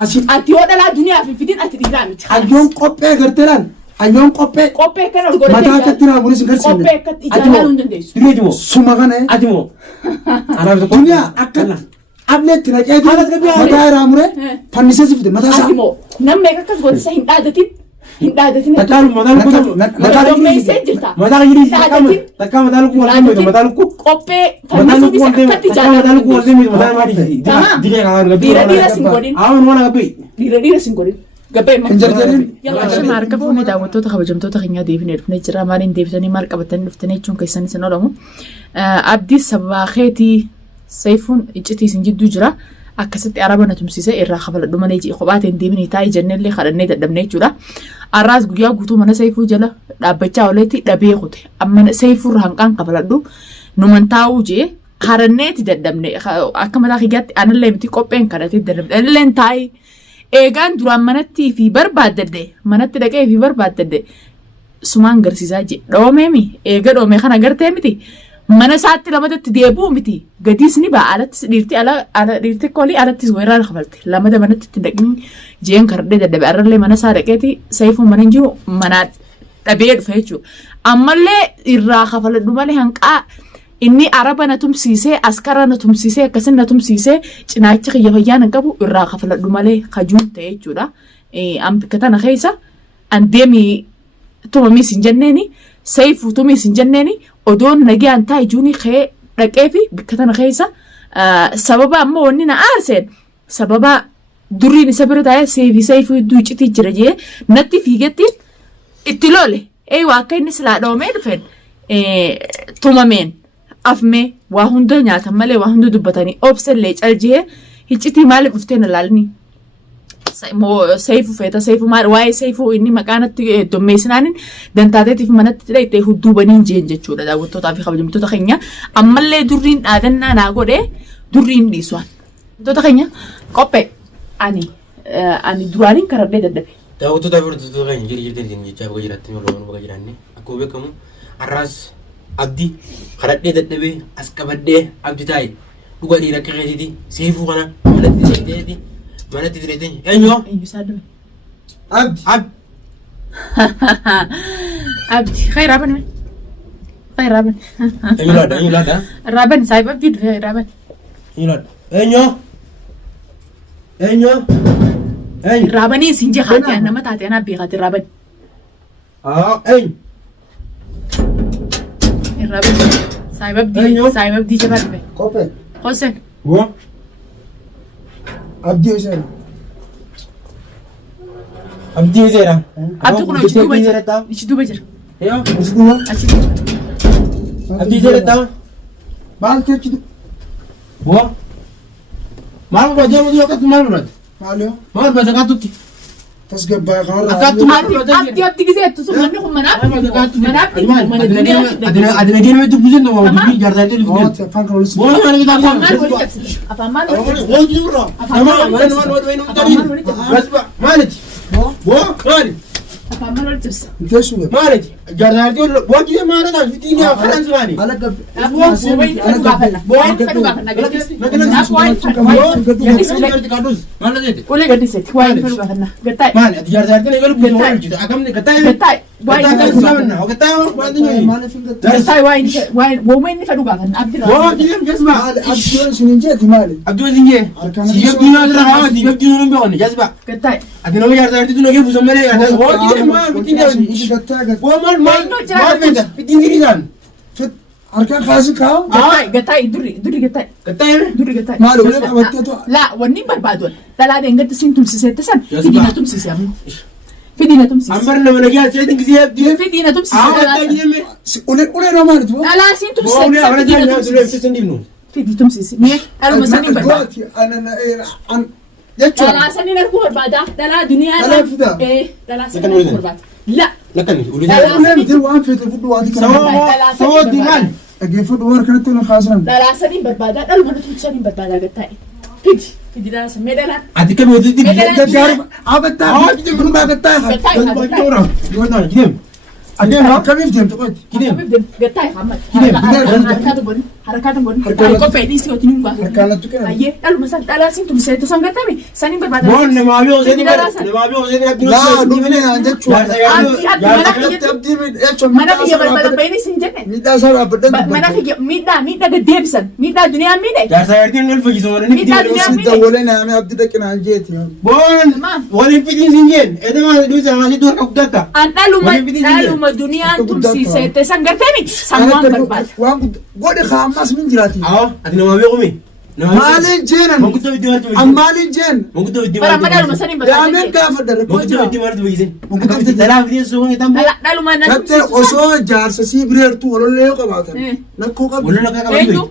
ati yoo dhalaa duniyaa fi fidin ati dhiiraa miti. Ayyoon qophee garteelaan. Ayyoon qophee kana urgoon mataa akkatti raamuunis hin garsiifne. Qophee akkatti ijaaraa hin dandeessu. Duniyaa suma kana atimoo. Duniyaa akka ableetti naqee mataa raamure fannisee si fide mataa isaa. Atimoo namni akkas godhisa hin dhaadatin. Takkaan Meesee jirta. mataa jirii takkaan mataa lukkuu wal deemee mataa lukkuu. Qophee fannisuu bisa akkatti takkaan mataa lukkuu wal deemee mataa maadii. Dhiira sin godhin. Awwan waan gabbii. Dhiira sin godhin. Shama harka fuunee daawwattoota kabajamtoota keenyaa deebinee dhufnee jira. Maaliin deebitanii maal qabatanii dhuftanii jechuun keessan isin oolamu. Abdii sabaa keetii Saifuun iccitii isin jidduu jira. Akkasitti araba na tumsiisee irraa kafaladhu malee jii kophaateen deebinee taa'ee jennellee kadhannee dadhabnee jechuudha. Arraas guyyaa guutuu mana Saifuu jala dhaabbachaa ooleetti dhabee kute. Amma Saifuu irraa hanqaan kafaladhu numan taa'uu jee kadhanneeti dadhabne. Akka mataa kiyyaatti anallee miti qopheen kadhatee dadhabne. Analleen taa'ee eegaan duraan manatti fi barbaaddadde manatti dhaqee fi barbaaddadde sumaan garsiisaa jee dhoomeemi eega dhoomee kana gartee miti mana isaatti lamatatti deebi'u miti gadiis ni ba'a alattis dhiirti kolii alattis weerraa kafalte lamada manatti itti dhaqni jeen kardee dadhabe arrallee mana isaa dhaqeeti Saifuun mana hin jiru manaa dhabee dhufe jechuudha ammallee irraa kafaladhu malee hanqaa inni araba na tumsiisee askara na tumsiisee akkasin na tumsiisee cinaacha kiyya fayyaan hin qabu irraa kafaladhu malee kajuun ta'e jechuudha. Ambika tana keessa andeemii tumamis hin jenneeni Saifuu tumis hin jenneeni odoon nagaan taa'e juunii kee dhaqee fi bikka tana keessa sababa ammoo wanni na aarseen sababa Durriin isa bira taa'ee Saifuu iddoo iccitii jira jee natti fiigetti itti loole waa akka inni silaa dhoomee dhufeen tumameen. Afmee waa hunda nyaatan malee waa hunda dubbatanii obsellee caljee iccitii maaliif dhuftee na laalni Saifuu feeta Saifuu maal waa'ee Saifuu inni maqaanatti dommeessinaanin dantaateetiif manatti dhayitee hudduubaniin jeen jechuudha daawwattootaa fi kabajamtoota keenya ammallee Durriin dhaadannaa naa godhee Durriin dhiisuwan toota keenya qophee ani duraaniin karadhee dadhabe. Daawwattootaa fi hordoftoota keenya jirjeetiin jechaa bakka jiraatanii wal bakka jiraanne akkuma beekamu har'aas Abdii kadhadhee dadhabee as qabadhee abdii taa'e dhuga dhiira qe'eetiiti Saifuu kana manatti direetii eenyoo saadame Abdi khayraa bane eenyulaadha Raban Saif Abdii dhufe Raban eenyoo Rabanii isin jechaati nama taate ana beekati Raban eenyu Raban Saif Abdii jabaa dhufe qophee Hossein abdii Hussein abdii Hussein Abdii kuno ichi duuba jira abdii Hussein maal keechi maal bajaajuu yookaan maal barbaade maal bajaajatutti tasgabbaa kanarraa abdii gizeettu sun manni kun manaaf mana duniyaa adina geenu itti buusin nama hojii jaarsaa itti dhufte afaan kan olis boona maal bitaa afaan maal hojii biroo maaliti maali afaan maal walitti ibsa teessuma maaliti jaarsaa itti hojii maalidha fitiin yaa kanan sumaani ala gabbe Oleh gadis itu, wah ini perlu kena. Getai. Mana? Tiada sahaja ni kalau bukan orang itu. Agam ni getai. Getai. Wah ini perlu kena. Getai apa? Mana ni? Getai wah ini, wah ini perlu kena. Abdul. Wah dia jasma. Abdul Sinje di mana? Abdul Sinje. Siap di mana dah? Siap di mana berani? Jasma. Getai. Adina orang jalan itu lagi busam mana? Wah dia mana? Fitin dia. Wah mal. Benda. Fitin diri kan. Arkan khasi kau? Getai, duri getai. Duri getai. Malu boleh apa tu? La, wani berbadun. Dalam dengan tersintum sesetesan. Fidina tum sesiamu. Fidina tum sesiamu. Ambar nama lagi aja ni kisiap dia. Fidina tum sesiamu. Oleh nama tu. Dalam sintum sesetesan. Wah orang jalan tu lebih sendim nu. Fidina tum sesiamu. Ni, alam masani berbadun. An. Dalam sani nak berbadun. Dalam dunia. Dalam sani berbadun. La. Lakan ni. Oleh dia wan fitr food wadi kan. Sawa dinan. Lagi food war kan tu nak khasan. Dalam sani berbadun. Dalam mana tu sani berbadun getai. Fidi dalam sani dalam. Adik kami waktu itu dia jar. Apa tak? Dia belum ada tak. Banyak orang. Gimana? Gini. Ada nak kami dia tu. Gini. Getai Hamad. Gini. Benar. Harakaatan godhi. Harkaan- Qophee dhiisii wajjin hin baafatu. Harkaanatti kenna. Ayyee dhaluma san dhalaa siin tumsee tosoo hin gattame saniin barbaadan. Boon namaa fi Hussein Fidii dhalaa san. namaa fi Hussein abdii Laa dhufee naan jechuudha. Abdii mana kiyya barbaadan bahinis hin jenne. Miidhaa isaa dhaabbadhan Mana kiyya miidhaa gaddeebisan miidhaa duniyaan miidhe. jaarsa yartiin wal fayyisan waliin Miidhaa fidii duniyaan Sitta walee naamee abdii dhaqinaan jeeti. boon Maam. waliin fidii siin jeen edamaa duusa namaa si durka guddatta An dhaluma Waliin fidii hin jenne. dhaluma duniyaan tumsiiseette san garteemi sammaan barbaada. Waan godhe kaa'ammas min jiraati. awo ati namaa fi qumi Maaliin jeenan? manguddoo itti maaltu An maaliin jeen? manguddoo itti Bara amma dhaluma saniin Daameen barbaada. gaafa darbe manguddoo itti maaltu fayyise Manguddoo itti- dhalaa fidii suun itti ammoo Dhaluma na Gattee tumsiisu san. osoo jaarsa sii bireertu walollee yoo qabaatan lakkoo qabu. waliin akka qaban Eenyu?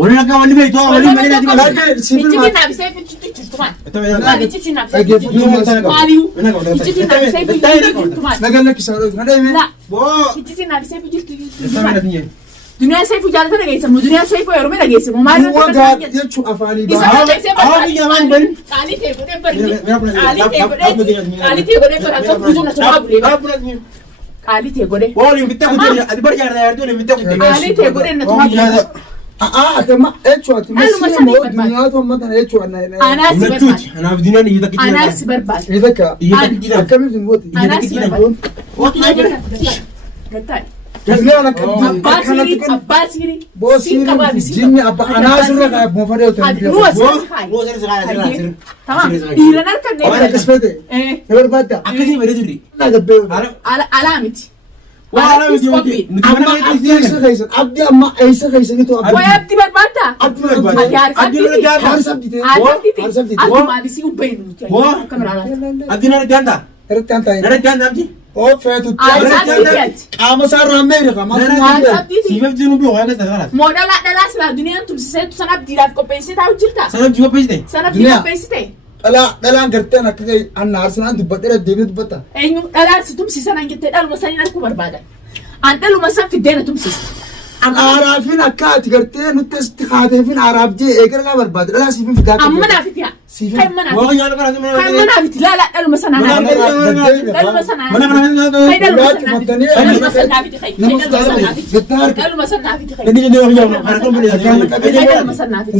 waliin akka waliin beektu waliin beektu ati Waliin qaban Laggee siifin Ichi maa- naafisee fi jirtu maal? Itti Maal ichi naafisee fi Dhaggeeffatu jirtu maal- maaliyyuu? Ichi naafisee fi jirtu maal? Nagaan lakkisaa dhoofna deeme. La boo ichi naafisee fi jirtu itti maaltu jeen Duniyaa seefu jaalata dhageessamu duniyaa seefu yeroo dhageessamu maal Duwwaa gaadhi jechuun afaanii Isa ba'a. dhageessee qaalii ta'e godhee barri qaalii ta'e godhee bara akka guutuu na sobaa bulee qaalii ta'e godhee waliin bitta kutte ati bar jaarta yartuu waliin bitta kutte qaalii ta'e godhee na sobaa bulee Atama jechuun ati Haaluma masii sanii immoo barbaada. duniyaatu amma kana jechuun Anaas si Unachuuti barbaada anaaf dinaan iyya takkitti Anaas si barbaada Ni takka iyya akkamitti hin gooti. Anaas si barbaada Gattaadha Duniyaa akka Abbaa akkanatti siirii kun abbaa siirii boosiin jinni abba anaasirra kan buufatee Ati nu hotel. asirratti kaayi Tamam dhiiran harkan Waan akkas feete ni barbaadda. akkasii bare jirri Na gabbee. alaa miti waa miti miti nuti Amma mana abdii eessa keessan abdii amma eessa keessanitu abdii. Way abdi barbaadda Abdii barbaadda. Ati haarisa abdiiti Haarisa abdii ta'e. Haarisa Haarisa abdiiti abdii ta'e. Ati maalisi ubbeenu nuti Waa. akka miraalaati abdii nana ganda Irratti kan ta'e. nana ganda abdii Oo feetutti. Haarisa abdiiti ati Qaama isaa irraa meeri qaba. Haarisa abdiiti siifaf jiru bi waa ganda sagala moo dhalaa silaa duniyaan tumsiseetu san abdiidhaaf qopheessitee taa'u jirta sanab jiwa pesite san abdii Duniyaa. qopheessite Dhalaan garteen akka ga'e anna aarsinaan dubbadheera deemee dubbata. eenyu dhalaa si tumsisan an jettee dhaluma saniin arguu barbaadan an dhaluma san fiddeena tumsisa An aaraafin akka ati gartee nutti asitti kaateefin aaraaf jee eegalaa barbaade dhalaa siifin fidaa amma naafiti haa Siifin. kan manaafiti waa nyaala kana kan manaafiti laalaa dhaluma sanaa naafiti dhaluma sanaa naafiti Kai dhaluma san naafiti dhaluma san naafiti kai dhaluma san naafiti dhaluma san naafiti kai gadi gadi waa nyaala kana kan bile kai dhaluma san naafiti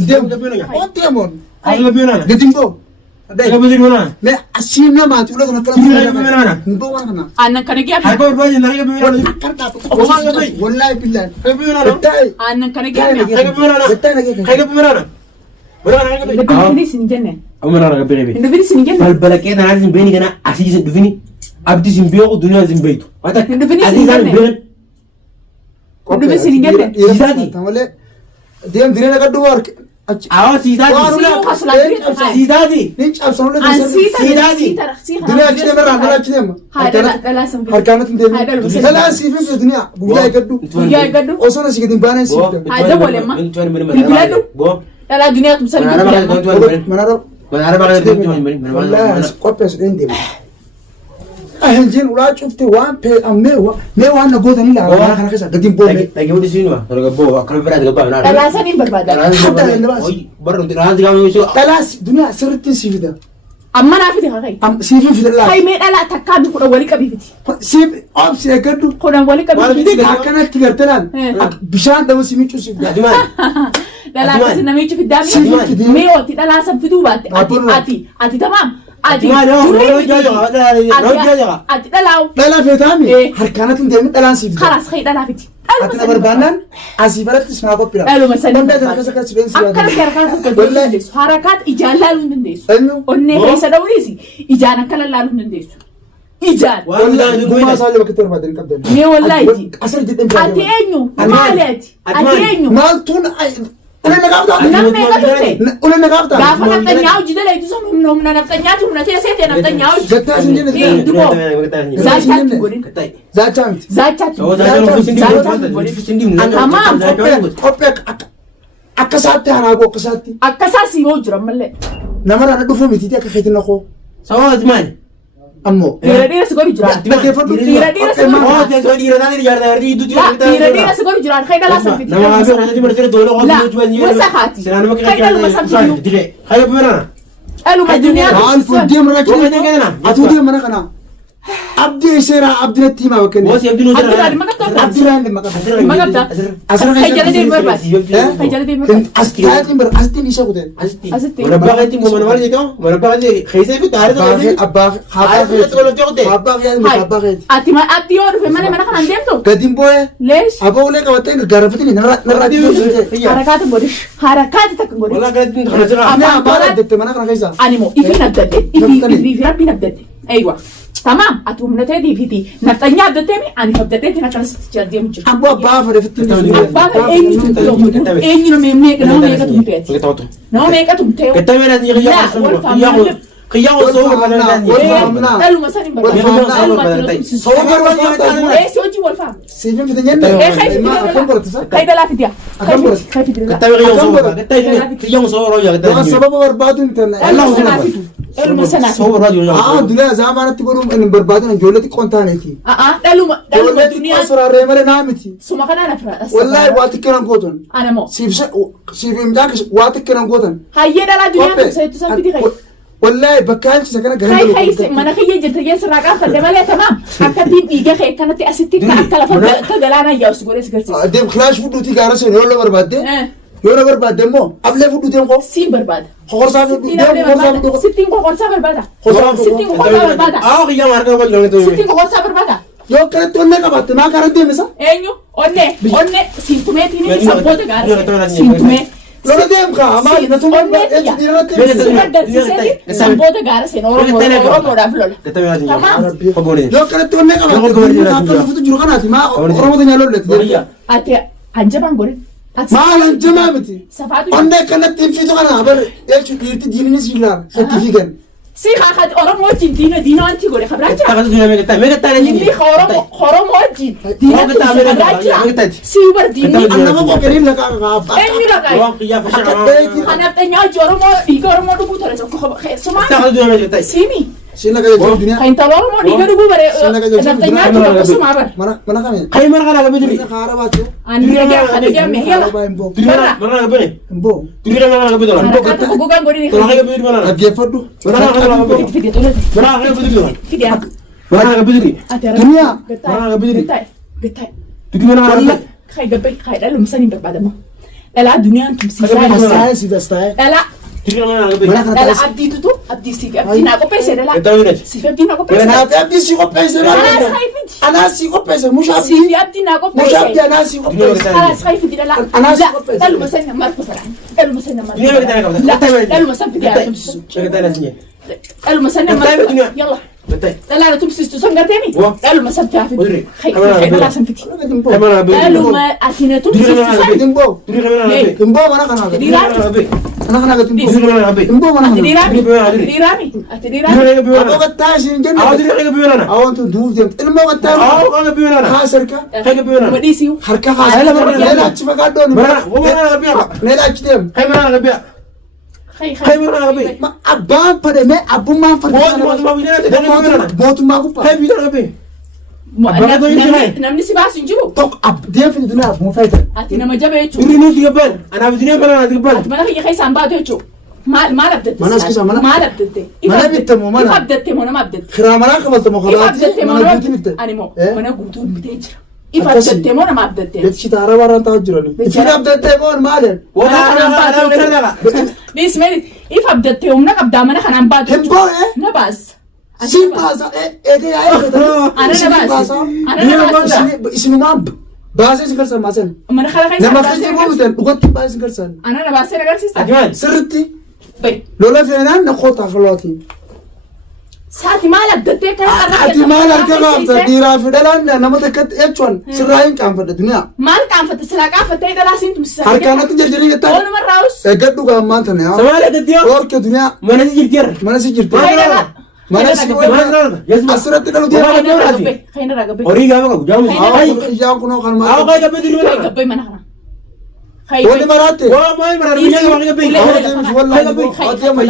Oteemon. aga bi nana Gadimboo. aga bi nana Mee asiin namaati ulee kana Siifin aga bi nana Hundoo waan kana. aannan kana harka geemna barbaade nana aga bi nana Wallaahi billaan. aga bi nana Gattaa'e. aannan kana geemna aga bi nana Gattaa'e nagee kan. aga bi nana barana aga bi Hindufinis hin jenne amma nana aga bi nana hindufinis hin jenne balbala kee tanaa sin beeni kana asii sin dhufini abdi sin beeku duniyaa sin beektu wata Hindufinis asii hin isaan jenne. beekan Hundumti isin hin jenne. Siisaati. Malee deem direena gaddu harka. Achi. awa Waan siisaati ulee Siifuu akkasuma kasulaa deem cabsa. siisaati Nin cabsan ulee an keessatti. siitara Siidaati. siitara siitara Duniyaa achi deemaa irraa dhalaa achi deema. haa dhalaa san Harkaanatti hin Haa, dhaluma deemu. sana. Dhalaa siifin fi duniyaa guyyaa eeggaddu. guyyaa eeggaddu Osoo na si gadi hin baane siifta. Ada boleh, Mak. Bilbiladhu. dhalaa duniyaa tumsan Manaroo. Wallaahi qopheessu dheen deema. Ahenjiin ulaa cufte waan mee waan na gootanii laa kana keessa gadi hin boone. dhalaa saniin barbaada Dhalaas duniyaa sirriitti si fida. amma naafiti haa kai Siifin fida kai laa. mee dhalaa takkaa bi kudhan walii qabiifiti Siif obsi eeggaddu. kudhan walii qabiifiti Akkanatti gartelaan bishaan dhama si miicuu si fida. dhalaa kasi namichi fiddaami Siifin fidee. mee ooti dhalaa san fiduu baatte ati tamaam ati ati dhalaawu Dhalaa feetaami Eh. harkaanatti hin deemin dhalaan si fida. karaas kai dhalaa fiti Ati na barbaannaan asii barattis naa qophiidha. dhaluma sanii Wanda kana keessa kan si beensi akkana harakaat hojjechuu hin dandeessu harakaat ijaan laaluu hin dandeessu Eenyu? onnee keessa dhawriisi ijaan akkana laaluu hin dandeessu ijaan Wallaahi gummaa isaallee bakka itti barbaadan hin qabdan. mee wallaahi Asirra jedheen ati eenyu Ani maali ati ati eenyu Maaltuun ulee na gaaftaa? nam meeqa turte Ulee na gaaftaa? gaafa naftanyaa hojii daleetu sun humna naftanyaati humna teesseete naftanyaa hojii Gattaa isin jenne Eh, duboo zaachaatti godhin zaachaa miti. zaachaatti Qophee akka isaatti haraa goo akka isaatti. akkasaa siiboo jira mallee Namarraa na dhufuu mitiiti akka keetiin na koo. Sawaati maali? Ammoo. dhiira dhiira si godhu jira Dhaggeeffadhu. Dhiira dhiira si godhu Oo teessoo dhiira taate ijaarsa yarri iddoo dhiira dhiira si godhu jira kai dhalaa san fiti nama aafi hojjetii marsee doole La, gosa haati. Sinaanuma Kai dhaluma san fidu. dire. Hayo bimana. dhaluma duniyaa Waan fuuldee mana Gosa kee. kana. Atuu deema mana kana. abdi sera abdi tima wakene Wasi abdi nusra. Abdi makabta. abdi rande makabta Makabta. asra Khayjala de barbat. Khayjala de barbat. astati bar asti ni shakute Asti. Asti. Mana bagati mo mana wali to. Mana bagati khayse fi taare to. abba Khaba to lo jote. abba ya abba Ati ma abdi yor fe mane mana kan andem to. gadim boy Lesh. abo le ka waten garafati nara Harakat bodish. Harakat tak bodish. Wala gadin khanaja. ana mara dette mana kana kaisa أنيمو إفي نبدأ إفي ربي نبدأ أيوة تمام أتوم نتادي فيتي نتانيا بدتمي أنا فبدأت أنا كنت تجدي مجد abba abba fa fitin أبغى إني تقول إني نميك نميك تمتات Letoto. نميك تمتات Kata mera ni khiya. لا والفاميلي Khiya so mana ni. قالوا مساني برا قالوا ما تلوم So barwa إيه سوتي والفام sivin fitin إيه خايف ma akon borta sa خايف لا فيديا خايف فيديا Kata khiya so. Kata khiya so ro ya da kata. sabab barbadu intana قالوا مساني قالوا مساني So ro ya. ah dunya zamanati borum en barbadu na jolati kontaneti قالوا jolati الدنيا asra remare namiti سما كنا نفرق wallahi watikiran goton أنا مو sivim dak watikiran goton هيا لا الدنيا سيتسبب دي خير wallahi bakkalchi sakana خي خي mana khiyya jirta yesir raaqan fadde malee tamam akkatiin dhiiga kee kanatti asitti akka lafa galaana yaa'us godhe sigarsiisa dem clash fuduti gara sen yolo barbadde yolo barbadde mo able fuduti ko siin barbaada khorsa fudu dem khorsa fudu sittiin qoqorsaa barbaada Qorsa- sittiin qoqorsaa barbaada Ah khiya marka ko lo to. sittiin qoqorsaa barbaada yo kare tonne qabatte ma kare demisa eenyu onne siintumeetiin sabboota gaara siintumee lolo dem ka amal na tum et dirate agarsiiseeti sabboota gaara seen oromoodhaaf lola Kata mera ni. Tamam. Pagone. yo kare tonne qabatte fudu juru kanati ma oromo tanya lolle Waliya. ati anjabaan godhe ma lan jamamati safaatu onne kanatti fitu kana bar elchu dirti dinini silar certificate si hakat oromoo wajjin diina anti godhe kabraacha Kata dunya mega ta. Mega ta ni. Inni horomo wajjin diina kabraacha si bar diinni annama ko kerin la ka eenyu ragaa Wa khiya fa shara. kanaaf dhanyaa hojii oromoo dhiiga oromoo dhuguu ture tokko keessumaa Kata dunya mega ta. siimi sina ka dunya kan intala oromoo dhiiga dhuguu bare naftanyaa jiru akkasumaa bar mana kame Kay mara kana gabe duri. na khara batu ani dhagaa kana deemme yala Duri mara gabe. mbo Duri mara gabe dora. harakaata gogaan godhini Dora gabe duri mara. agefadu Mara gabe. fide tolate Mara gabe duri. fide Mara gabe duri. ati dunya gatai Duri mara gabe. kay gabbay kay dhaluma saniin barbaadama dhalaa duniyaan tumsiisaa asay si dasay dhalaa Duri mara gabe. dhalaa abdiitutu abdii naa qopheesse dhalaa Kata dunya. siif abdii naa qopheesse ana abdi si ko pese Khalas khayfiti ana si ko pese mush abdi siif abdii naa mush qopheesse abdi ana si ko pese خلاص خايفة دي لا أنا لا أشوف بس. قالوا مسنا مركو فرعان قالوا مسنا مركو دنيا بدنا نقبض. لا قطع بدنا. قالوا مسنا بدي قطع. تمسسو Kata na sinye. قالوا مسنا قطع مركو بدنا. يلا Kata. لا لا تمسسو سنغتيني وا. قالوا مسنا تعرفي ودري. خي أنا خي أقول. لا سنفتي Kay mara gabe. قالوا ما أتينا Duri تمسسو mara gabe. سنغتيني mbo Duri mara gabe. mbo mana kana Duri. Duri mara gabe. ana kana gatin Duri mara gabe. mbo mana أتدي kana رامي Duri. أتدي رامي أتدي Duri رامي mara gabe. abo ka tashi Ah janna duri gabe na. awon to duuf dem ilmo ka tashi Ah gabe na. khasarka Kay gabe na. وديسيو harka Ay, la khasarka barka. nela chifa ka don Mara, wo mara gabe. nela chidem Kay mara gabe. خي Kay mara gabe. ma abban fade me abumman fade Ma bidana te gabe na. botuma ku pa Kay bidana gabe. نمني سباس نجيبو tok abdien fi dunya abu fayta أتينا ما جابه يجو Duri no tigaban. Ana bidina bana tigaban. أتمنى هي خي سامبا يجو ما لبدت ما نسكت، ما لبدت ما لبدت، ما ما لبدت ما لبدت khira mana kabalta mo khalati إفادتي mana منا gutin itte أنا مو إيه؟ منا قلتون بتيجر إفادتي منا ما بدتي letchi tara waran ta jirani ifina abdate kon malen Wala ana daga. ليش مالي إفادتي ومنا قبضة منا خنام باتو hembo eh نباس sin pasa ege ya أنا نباس أنا نباس isinu mam base sin karsan masen منا خلا خي nama khije mo muten ugotti base sin karsan أنا نباس أنا قرسي Ajman. sirti بي lola fenan na khota khaloti ساتي ما لبدتي كان ati mal arka gafta dira fidalan na namata kat echon sirayin kan fada dunya مال كان فتسلا كان فتي دلا سين تمسا harkanat jarjari yata أول مرة راوس gaddu ga manta ne Samala da tiyo. orke dunya Mana si jirtir. mana si jirti خينا لا mana si Mana yasma. asrat dalu dia Wala. خينا رقبي خينا رقبي Ori ga ka jamu. ay ijam kuno kan ma Aw kay gabe duri خي mana. قبي من هنا خي wali marate Wa mai mara biya ga gabe. awra james wallahi atiya ma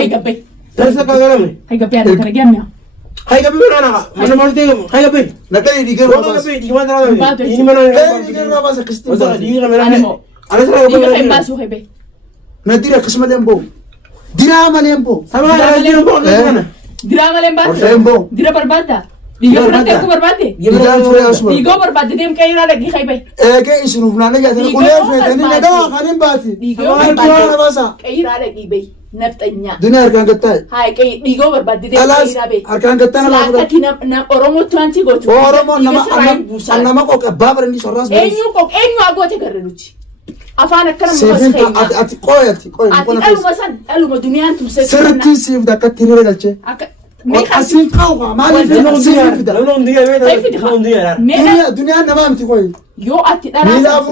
خي قبي Tarsa ka garam. خي قبي أنا كنا جامعة Kay gabe mana ka. Mana marte kay gabe. na dai digar Wa ba gabe di mana rawa. Ini mana. dai digar ba sa kristi Wasa di ga mana. أنا مو Ana sara إيه خي gabe. باسو خي بي na dira kisma lembo dira ma lembo Samala da tiyo ko mana. دراما لين باسو lembo درا بربادا Dhiiga fudhattee akkuma barbaadde. Dhiigaan furee asuma. Dhiigoo barbaadde deem qeeyiraa dhaqii qaybee. Eegee isin ufnaanee gaatanii ulee feetanii nagaa kan hin baati. Dhiigoo barbaadde qeeyiraa dhaqii bayi. Nafxanyaa. Duniyaa harkaan gattaa'e. Haa dhiigoo barbaadde deem qeeyiraa bayi. Harkaan gattaa nama fudhatu. Slaakati Oromootti wanti gootu. Oromoo nama qoqa baafaranii sorraas bayi. Eenyu agoote garre nuti. Afaan akkana Seefin ati qoyati ati dhaluma duniyaan tumsee sirriitti siif dakkatti hiriira galchee asiin qaawwa maaliif duniyaan namaa miti qoyi yoo ati dhalaasa